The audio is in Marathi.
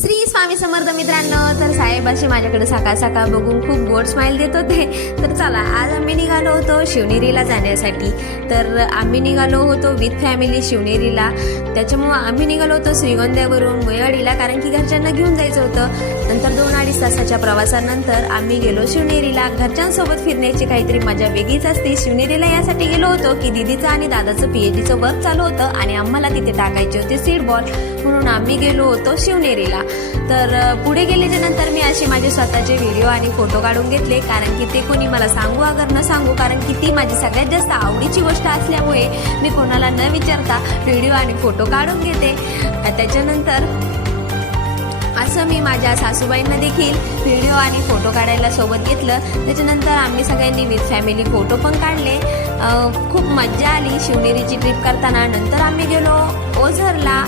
श्री स्वामी समर्थ मित्रांनो तर साहेब असे माझ्याकडे सकाळ सकाळ बघून खूप गोड स्माईल देत होते. तर चला आज आम्ही निघालो होतो शिवनेरीला जाण्यासाठी. तर आम्ही निघालो होतो विथ फॅमिली शिवनेरीला. त्याच्यामुळं आम्ही निघालो होतो श्रीगोंद्यावरून मुयवाडीला कारण की घरच्यांना घेऊन जायचं होतं. नंतर अडीच तासाच्या प्रवासानंतर आम्ही गेलो शिवनेरीला. घरच्यांसोबत फिरण्याची काहीतरी मजा वेगळीच असते. शिवनेरीला यासाठी गेलो होतो की दिदीचं आणि दादाचं पीएचडीचं वर्क चालू होतं आणि आम्हाला तिथे टाकायचे होते सीड बॉल म्हणून आम्ही गेलो होतो शिवनेरीला. तर पुढे गेल्याच्यानंतर मी असे माझे स्वतःचे व्हिडिओ आणि फोटो काढून घेतले. कारण की ते कोणी मला सांगू अगर न सांगू कारण की ती माझी सगळ्यात जास्त आवडीची गोष्ट असल्यामुळे मी कोणाला न विचारता व्हिडिओ आणि फोटो काढून घेते. त्याच्यानंतर असं मी माझ्या सासूबाईंना देखील व्हिडिओ आणि फोटो काढायला सोबत घेतलं. त्याच्यानंतर आम्ही सगळ्यांनी विथ फॅमिली फोटो पण काढले. खूप मज्जा आली शिवनेरीची ट्रिप करताना. नंतर आम्ही गेलो ओझरला.